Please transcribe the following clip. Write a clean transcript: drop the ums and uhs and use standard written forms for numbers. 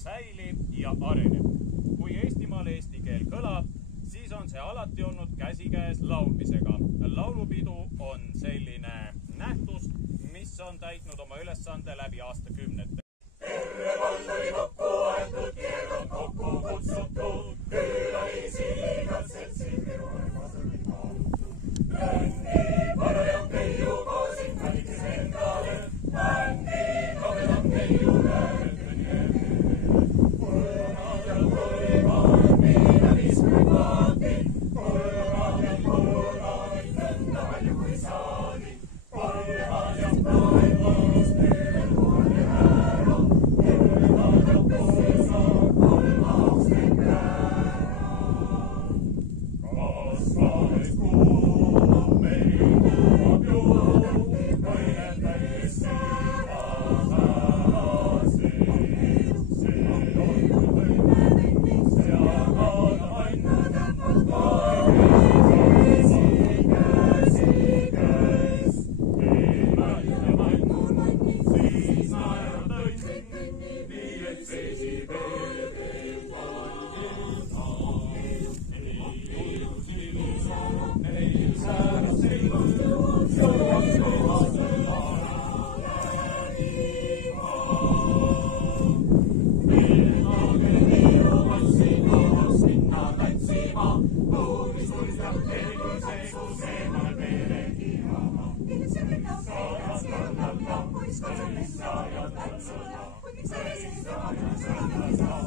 säilib ja areneb. Kui Eestimaal eesti keel kõlab, siis on see alati olnud käsikäes laulmisega. Laulupidu on selline nähtus, mis on täitnud oma ülesande läbi aastakümnete. Terve vald oli kokku aetud, keerad kokku kutsutud, külalisi liigad seltsid viruvad vasakid maalutud. Ländi parajam keiu koosin kalikes endale, ländi kabelam keiu rääkönje keele. Põlmad ja põlmad, mida viskrid vaati, põlmad ja põlmad, nõnda palju kui saadi. Põlmad ja põlmad, tüüvel kuulad ja ära, põlmad ja põlmad, põlmaks teeb ära. Kasvades kuulab meil kuulab juurde, võinet täis süvas ära sees. See on võime, see aga ainult siis naerataid, nii et seisi veel Neil säärab selgus, jõuaks kõvasel läänima. Veelnage liiruvad siin kohas minna tantsima, kuumis tulistab terviseks, kus eemale peale kihama. Saajad kõrnata, kuis saajad tantsula, kuigi saajad kõrnata, saajad